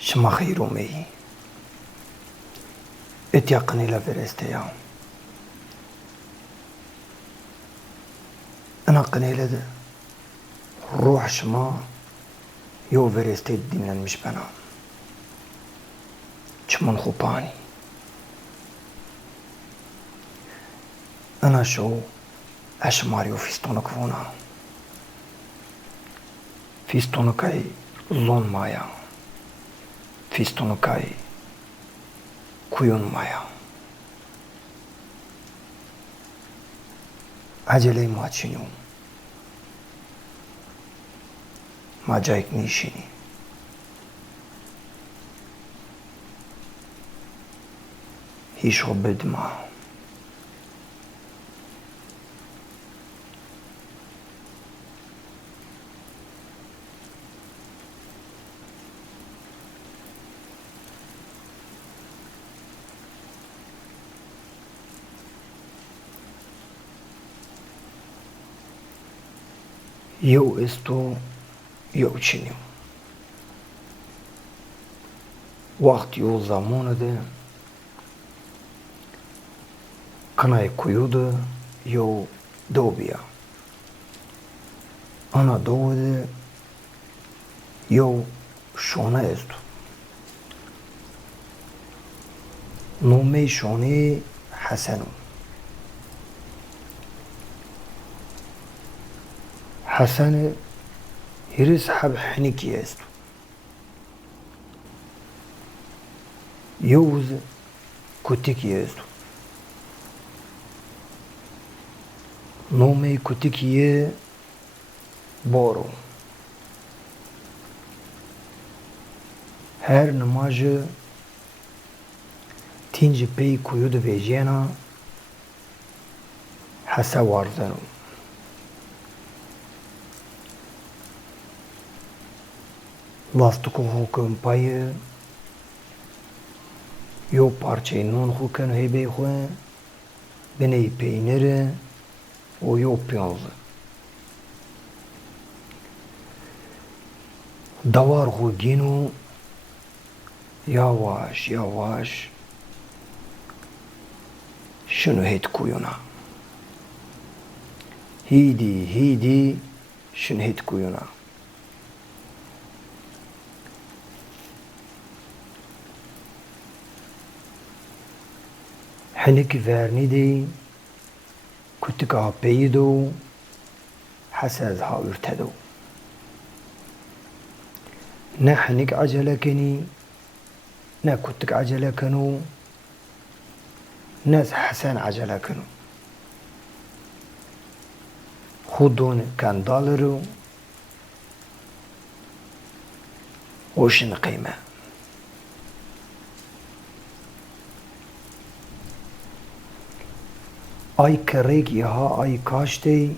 شما خيرومي اتيقني لفرستيا انا قنيلة روح شما يو فرستي الدين المشبنا شمون خوباني انا شو اشماريو فيستونك فونا فيستونكاي زون مايا فيستونكاي كويون مايا عجله ما تشينو ما جايك نيشيني هيش غبد ما يو استو يو تشينيو وقت يو زمان ده كناي كيود يو دوبيا انا دو يو شونه استو نومي شوني حسنو حسن هرس حب حنيكي استو يوز كتكي استو نومي كتكي بارو هر نماج تینج پی کیود ویجینا حسا وارزنو لاستکو خوکن پای یو پارچه نون خوکن هیبی خواه بنی پینره و یو پیانز دوار خوگینو یواش یواش شنو هيت كويونا هيدي شنو هيت كويونا حنك فارني دي كنتك عبيدو حساز هاورتدو نا حنك عجلكني نا كنتك عجلكنو ناس حسن عجلة كانوا خودون كان دولارو وشن قيمة اي كريك يها اي كاشتي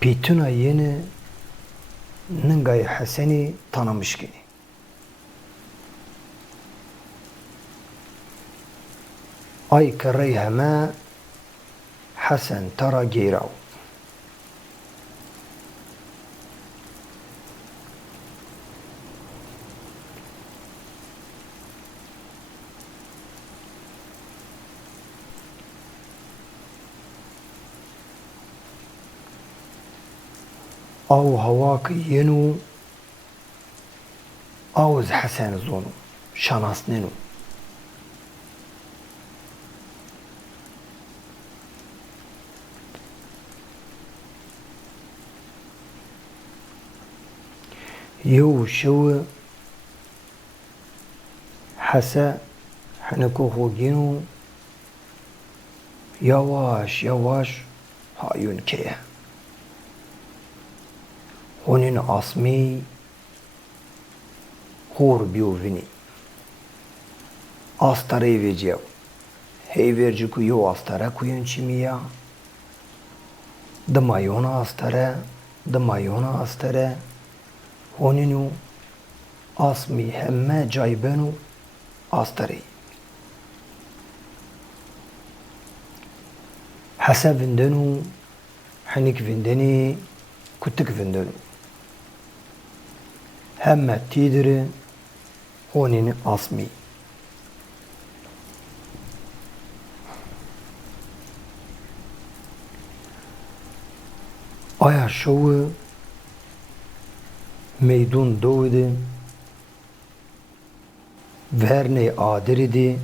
بيتونا ين ننغاي حسني تنمشكني اي كري هما حسن ترى جيراو او هواك ينو اوز حسن زونو شاناسنينو يو شو حسا حنكو خوجينو يواش هايون كيه هونين اسمي خور بيوفيني استري فيجيو هي فيرجيكو يو استرا كوين چيميا دمايونا استرا هونينو اسمي همه جايبنو استري حسب فندنو حنك فندني كتك فندنو hemme tidiri honini asmi. Aya şovu meydun doğdu, verne adiridi,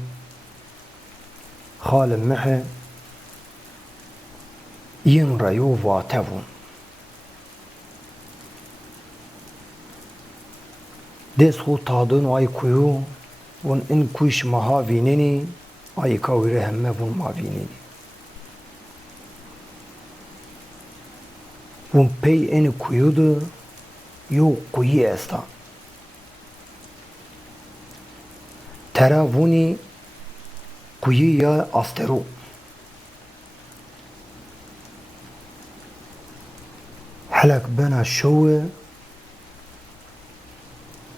halim mehe, yin rayu vatevun. Des hu tadın ay kuyu, vun in kuş maha vineni, ay kavire hemme vun ma vineni. Vun pey en kuyudu, yo kuyi esta. Tera vuni kuyi ya astero. Helak bena şovu,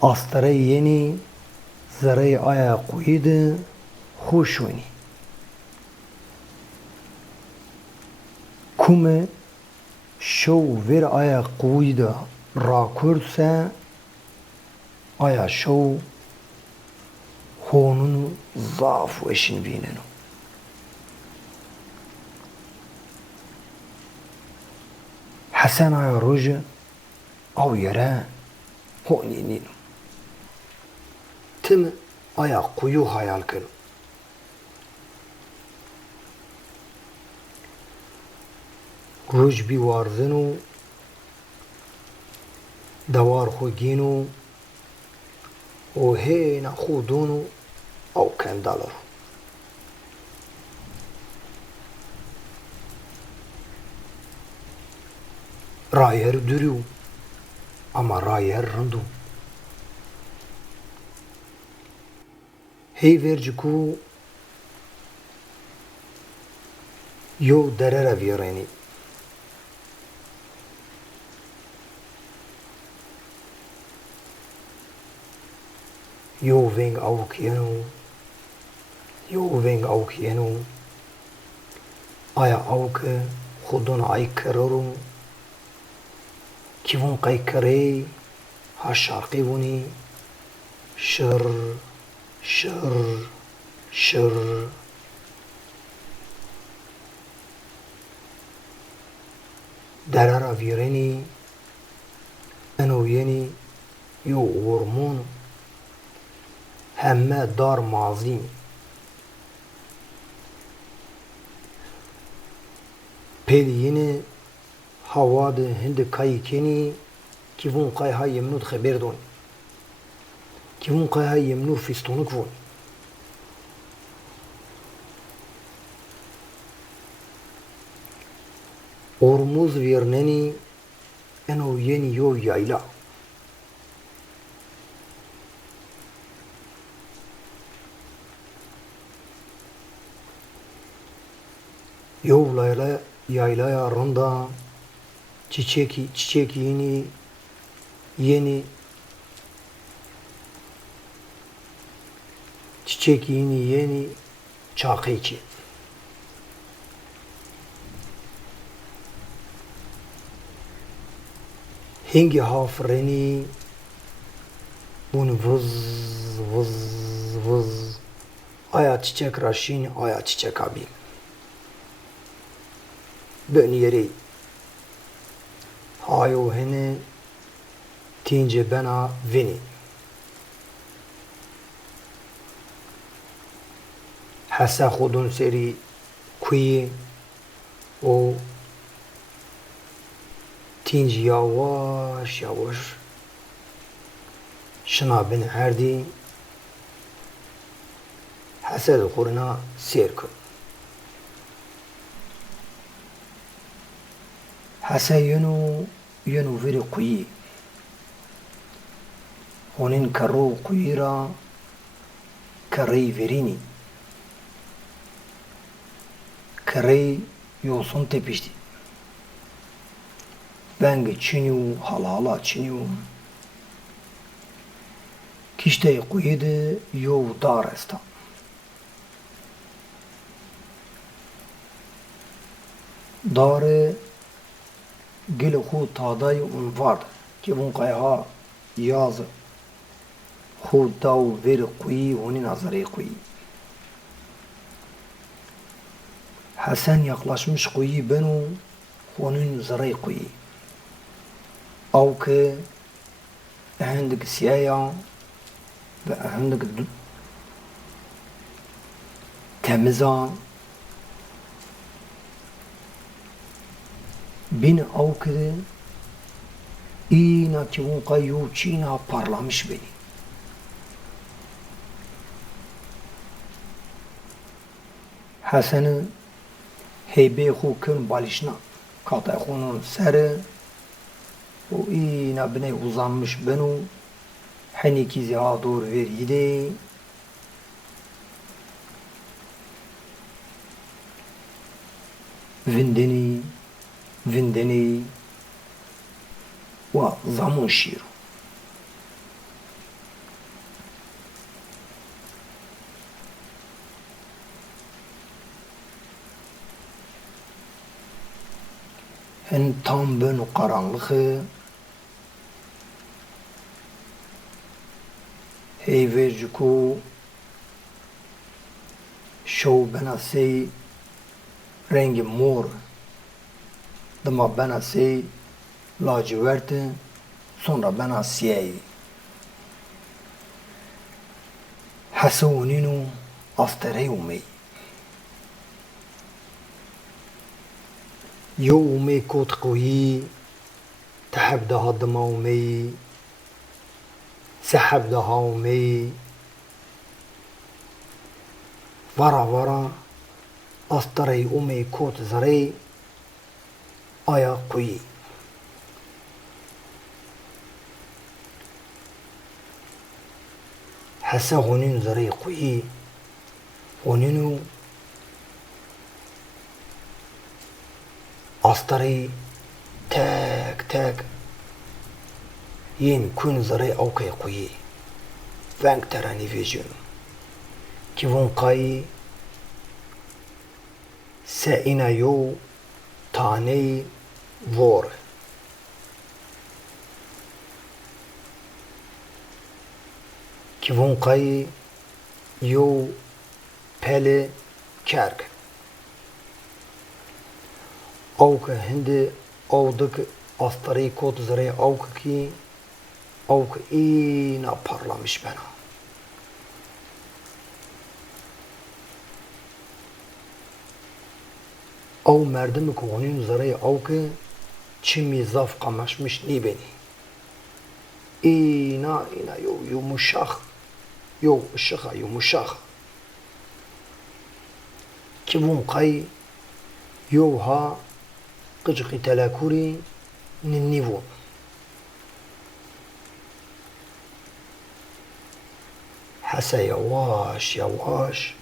astere yeni, zere aya kuyudu, hoş vini. Kume şov ver aya kuyudu rakurse, aya şov honunu zaf eşin binenu. Hasan aya roji av yere honininu. Tim aya kuyu hayal kırım. Roj bi warzinu, dawar xuginu, o hena xudunu, او kendalır. Rayer dürü, ama rayer rındu. Hey verci ku, yo derere vireni. Yo veng auk yenu, yo veng auk yenu, aya auk khudun ay kararum, kivun kay kare, ha şarkı vuni, şır, şır, şır. Derara vireni, eno yeni, yo hormon, hemme dar mazim. Peli yine havadı hindi kayikeni, kivun kayha yemnud khaberdon. Kivun kayha yemnud fistonuk vun. Ormuz verneni, eno yeni yo yayla. Yovlayla yaylaya rında, çiçek yeni çakıçı. Hingi hafreni, bun vız, aya çiçek raşin, aya çiçek abil. Ben yeri hayo hene tince bena vini. Hasa khudun seri kuyi o tince yavaş şına ben herdi hasa kuruna serk. Hasa yenu veri kuyi. Honin karo kuyira karey verini. Karey yosun tepişti. Bengi çiniu, halala çiniu. Kişte kuyide yov daresta. Dare gel xu taday un vardı ki bun qayha yaz خود داو ویر قوی ونی nazarı قوی. Hasan yaklaşmış قوی benu onun zarı قوی. Av ki ehendik siyaya ve ehendik temiza bin av ki ina ki vun kayu çina parlamış beni. Hasan'ı heybe xu kün balişna katay xunun sarı o ina bine uzanmış benu hani ki ziha doğru veriydi vindeni ve zamun şiru. En tam benu karanlığı heyverciku şov benası rengi mor dama benası laciverti sonra benası siyahi hasoninu astereyumi يومي كوت قوي تحب ده دمومي سحب ده هاومي ورا أستري أمي كوت زري آيا قوي حسا هونين زري قوي هونينو أستري تاك ين كون زري أوكي قوي فانك تراني فيجن كيفون قاي سائنا يو تاني فور كيفون قاي يو پل كارك Avk hindi avdık astarı kod zırı avk ina parlamış bana. Av merdimi konun zırı avk çimi zaf kamaşmış ni beni. İna yumuşak ışığa yumuşak. Ki bun kay ha قجقي تلاكوري ننيفو حسا يواش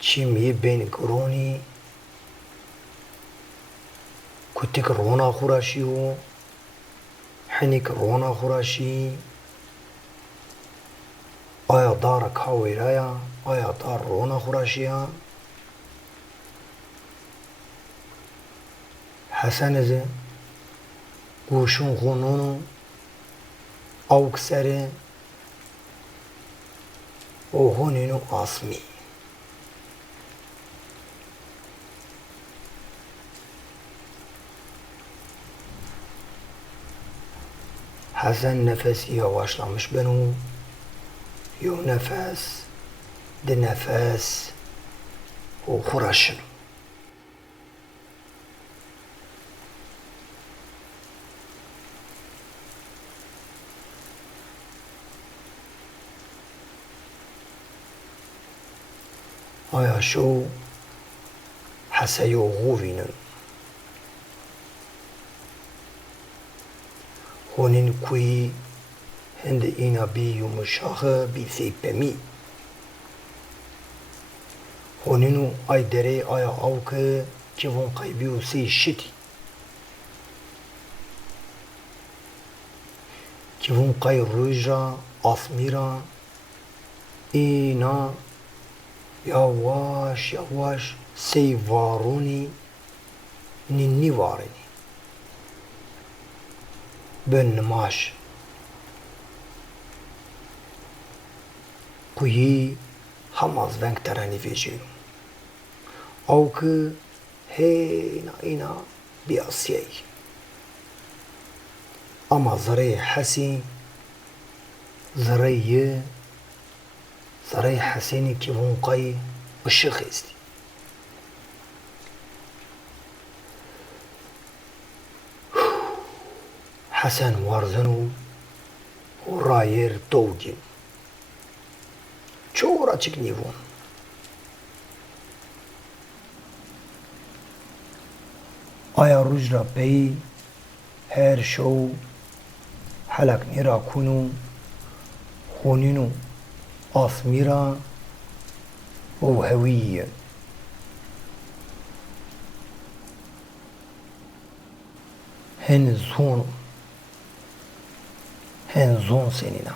چيم يبين قروني كتك رونا خراشيو حنيك رونا خراشي آيا دارك هاوي رايا آيا دار رونا خراشيا حسنزه گوشون خونونو اوک سره و هونینو آسمی حسن nefesi yavaşlamış benu yo nefes de nefes o huraşın آیا شو حسیو غوینن هونین کوی هند اینا بی یومشاخه بی سیپمی هونینو آی دره آیا آوکه که وون قیبیو سی شتی که وون قی رویجا آسمیرا اینا yavaş seyvaruni ninni varini ben nemaş خویی هم از ونگ ترانی ویجی او که هینا اینا بیاسیی اما زره حسی زره حسینی که ونقای اشخ استی حسن وارزنو و رایر دوگین چورا چک نیوون آیا روز را پی هر شو حلق نیرا کنو خونینو آسمیرا و هویه هن زون سنینا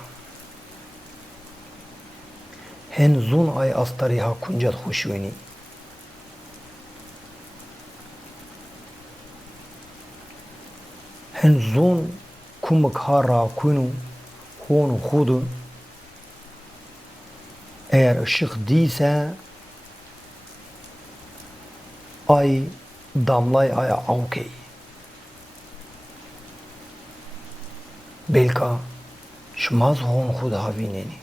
هن زون آی استاری ها کنجد خوشوینی هن زون کمک ها را کنو خون خود eğer ışık değilse ay damlay aya avkey belka şmaz hon khud havineni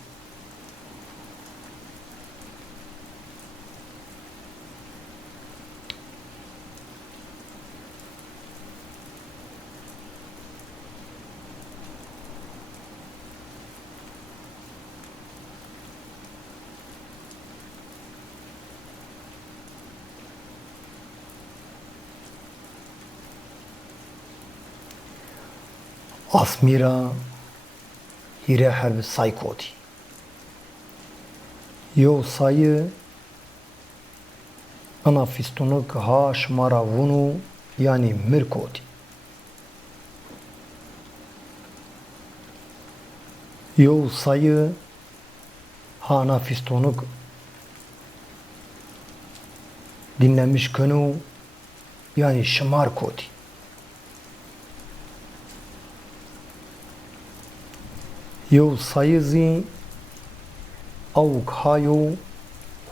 Asmira hire harbi saykoti. Yo sayı ana fistonuk ha şmara vunu yani mirkoti. Yo sayı ha ana fistonuk dinlemiş konu yani şmar koti. Yo sayızı avuk hayo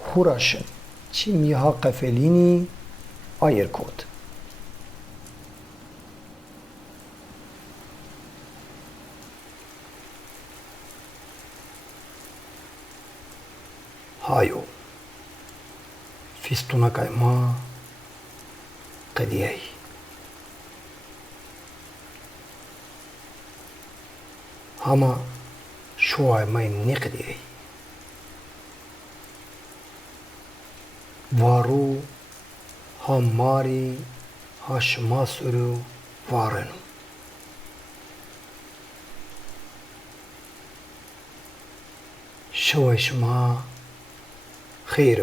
huraşın çim ha kafelini ayır kod. Hayo fistuna kayma qadiyay ama şu ay may niqdiyay varu hamari haşmasuru varenu شو شما خير